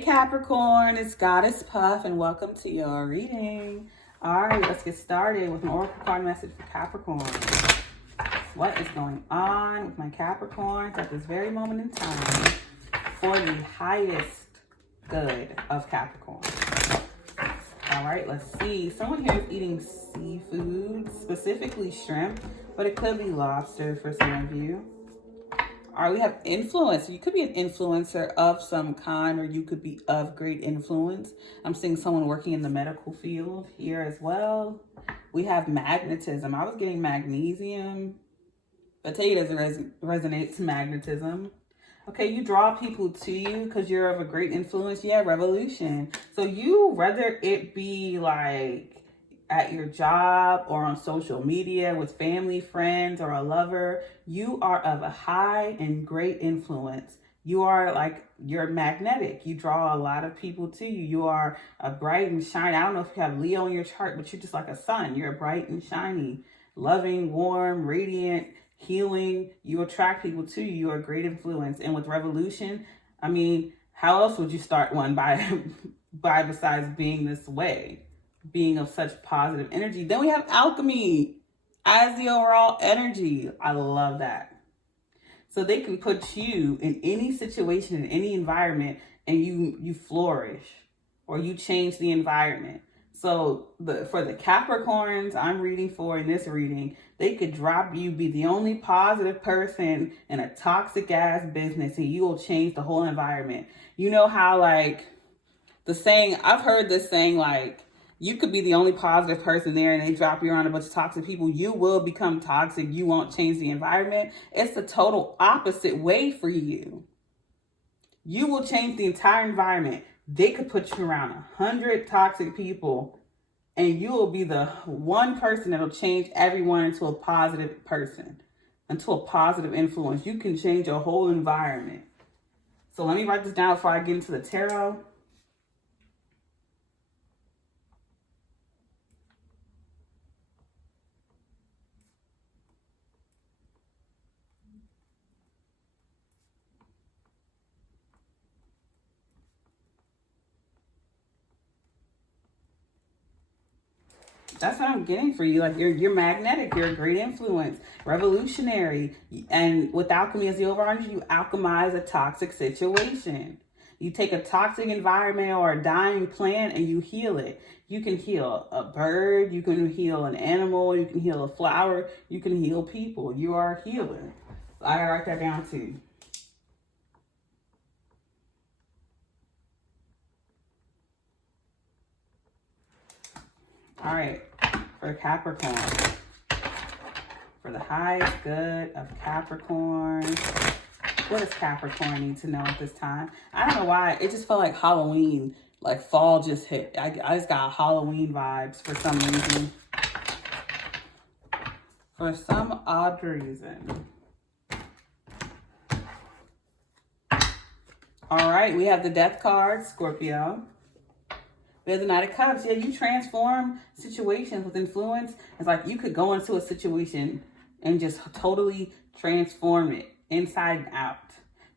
Hey Capricorn, it's Goddess Puff and welcome to your reading. All right, let's get started with an oracle card message for Capricorn. What is going on with my Capricorns at this very moment in time for the highest good of Capricorn? All right, let's see. Someone here is eating seafood, specifically shrimp, but it could be lobster for some of you. All right, we have influence. You could be an influencer of some kind, or you could be of great influence. I'm seeing someone working in the medical field here as well. We have magnetism. I was getting magnesium, but tell you it doesn't resonate to magnetism. Okay, you draw people to you because you're of a great influence. Yeah, revolution. So you, whether it be like at your job or on social media with family, friends, or a lover, you are of a high and great influence. You are like, you're magnetic. You draw a lot of people to you. You are a bright and shiny. I don't know if you have Leo in your chart, but you're just like a sun. You're bright and shiny, loving, warm, radiant, healing. You attract people to you. You're a great influence. And with revolution, I mean, how else would you start one by besides being this way? Being of such positive energy. Then we have alchemy as the overall energy. I love that. So they can put you in any situation, in any environment, and you flourish or you change the environment. So for the Capricorns I'm reading for in this reading, they could drop you, be the only positive person in a toxic ass business, and you will change the whole environment. You know how like the saying, I've heard this saying like, you could be the only positive person there and they drop you around a bunch of toxic people. You will become toxic. You won't change the environment. It's the total opposite way for you. You will change the entire environment. They could put you around 100 toxic people and you will be the one person that'll change everyone into a positive person, into a positive influence. You can change your whole environment. So let me write this down before I get into the tarot. That's what I'm getting for you. Like you're magnetic. You're a great influence, revolutionary. And with alchemy as the overarching, you alchemize a toxic situation. You take a toxic environment or a dying plant and you heal it. You can heal a bird. You can heal an animal. You can heal a flower. You can heal people. You are a healer. I gotta write that down too. All right, for Capricorn, for the highest good of Capricorn, what does Capricorn need to know at this time? I don't know why, it just felt like Halloween, like fall just hit. I just got Halloween vibes for some reason. For some odd reason. All right, we have the Death card, Scorpio. We have the Knight of Cups. Yeah, you transform situations with influence. It's like you could go into a situation and just totally transform it inside and out.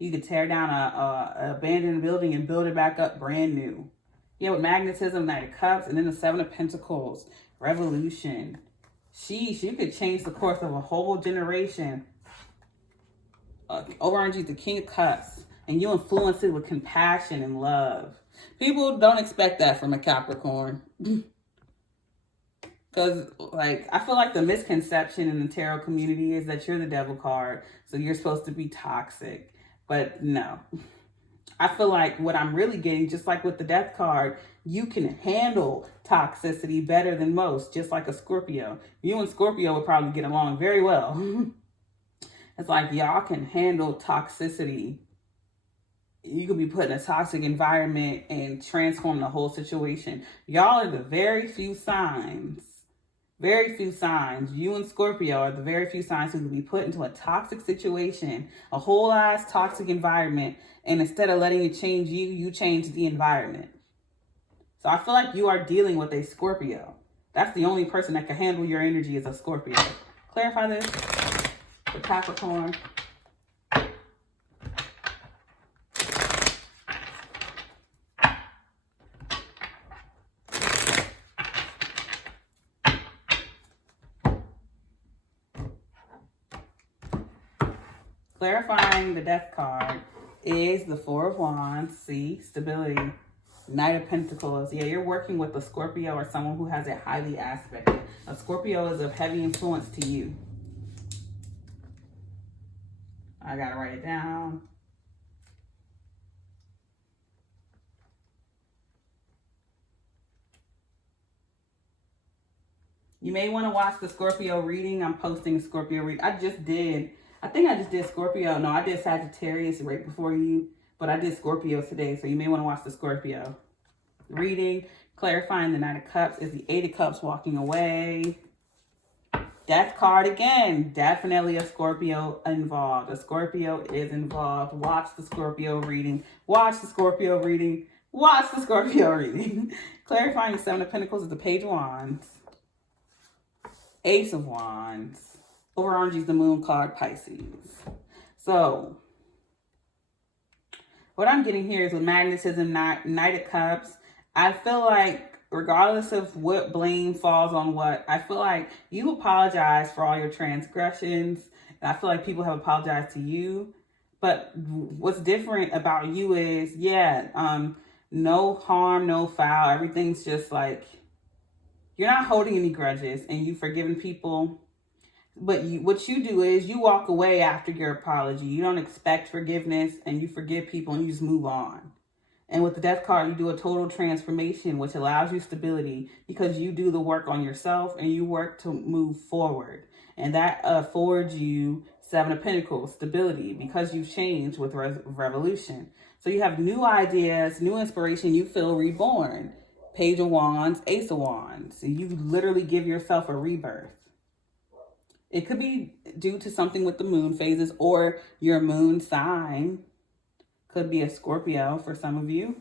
You could tear down a abandoned building and build it back up brand new. Yeah, with magnetism, Knight of Cups, and then the Seven of Pentacles, revolution. Sheesh, you could change the course of a whole generation. Overarching the King of Cups, and you influence it with compassion and love. People don't expect that from a Capricorn. Because, like, I feel like the misconception in the tarot community is that you're the devil card, so you're supposed to be toxic. But no. I feel like what I'm really getting, just like with the Death card, you can handle toxicity better than most, just like a Scorpio. You and Scorpio would probably get along very well. It's like y'all can handle toxicity. You could be put in a toxic environment and transform the whole situation. Y'all are the very few signs. You and Scorpio are the very few signs who can be put into a toxic situation, a whole ass toxic environment, and instead of letting it change you, you change the environment. So I feel like you are dealing with a Scorpio. That's the only person that can handle your energy is a Scorpio. Clarify this for Capricorn. Clarifying the Death card is the Four of Wands. See, stability. Knight of Pentacles. Yeah, you're working with a Scorpio or someone who has it highly aspected. A Scorpio is of heavy influence to you. I gotta write it down. You may want to watch the Scorpio reading. I'm posting a Scorpio reading. I think I just did Scorpio. No, I did Sagittarius right before you, but I did Scorpio today. So you may want to watch the Scorpio reading. Clarifying the Knight of Cups is the Eight of Cups walking away. Death card again. Definitely a Scorpio involved. A Scorpio is involved. Watch the Scorpio reading. Watch the Scorpio reading. Watch the Scorpio reading. Clarifying the Seven of Pentacles is the Page of Wands. Ace of Wands. Overarching is the Moon card, Pisces. So, what I'm getting here is with magnetism, Knight of Cups. I feel like, regardless of what blame falls on what, I feel like you apologize for all your transgressions. And I feel like people have apologized to you. But what's different about you is, no harm, no foul. Everything's just like, you're not holding any grudges and you've forgiven people. But what you do is you walk away after your apology. You don't expect forgiveness and you forgive people and you just move on. And with the Death card, you do a total transformation, which allows you stability because you do the work on yourself and you work to move forward. And that affords you Seven of Pentacles, stability, because you've changed with revolution. So you have new ideas, new inspiration, you feel reborn. Page of Wands, Ace of Wands. So you literally give yourself a rebirth. It could be due to something with the moon phases or your moon sign. Could be a Scorpio for some of you.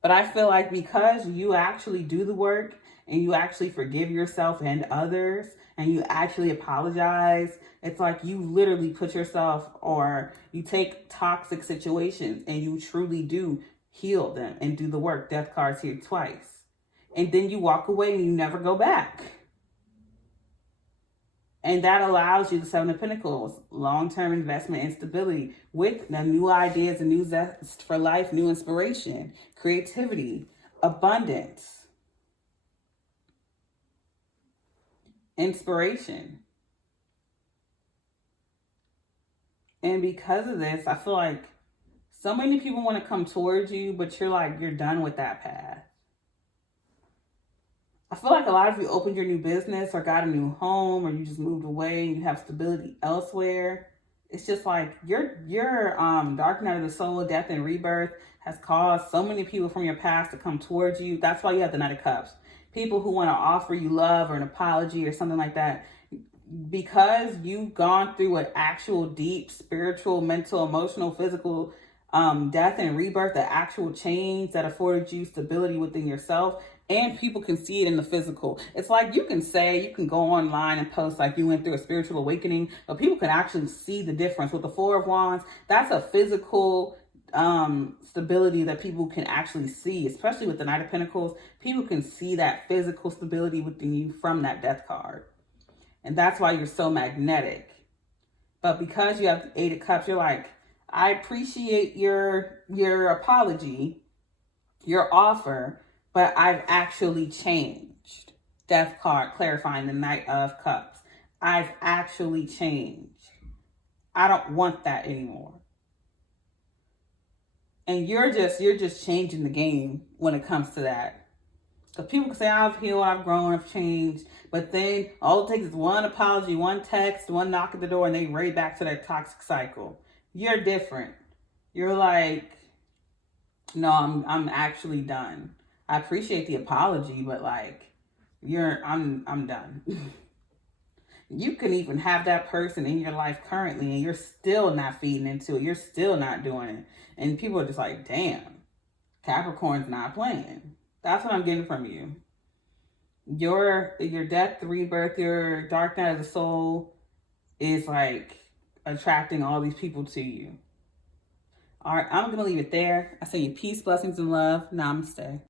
But I feel like because you actually do the work and you actually forgive yourself and others and you actually apologize, it's like you literally put yourself, or you take toxic situations and you truly do heal them and do the work. Death card's here twice. And then you walk away and you never go back. And that allows you the Seven of Pentacles, long-term investment and stability with the new ideas and new zest for life, new inspiration, creativity, abundance, inspiration. And because of this, I feel like so many people want to come towards you, but you're done with that path. I feel like a lot of you opened your new business or got a new home or you just moved away and you have stability elsewhere. It's just like your dark night of the soul, death and rebirth has caused so many people from your past to come towards you. That's why you have the Knight of Cups. People who want to offer you love or an apology or something like that. Because you've gone through an actual deep spiritual, mental, emotional, physical death and rebirth, the actual change that afforded you stability within yourself. And people can see it in the physical. It's like you can go online and post like you went through a spiritual awakening, but people can actually see the difference. With the Four of Wands, that's a physical stability that people can actually see, especially with the Knight of Pentacles. People can see that physical stability within you from that Death card. And that's why you're so magnetic. But because you have the Eight of Cups, you're like, I appreciate your apology, your offer, but I've actually changed. Death card clarifying the Knight of Cups. I've actually changed. I don't want that anymore. And you're just changing the game when it comes to that. Because people can say, I've healed, I've grown, I've changed. But then all it takes is one apology, one text, one knock at the door, and they right back to that toxic cycle. You're different. You're like, no, I'm actually done. I appreciate the apology, but like, I'm done. You can even have that person in your life currently and you're still not feeding into it. You're still not doing it. And people are just like, damn, Capricorn's not playing. That's what I'm getting from you. Your death, rebirth, your dark night of the soul is like attracting all these people to you. All right, I'm going to leave it there. I say you peace, blessings, and love. Namaste.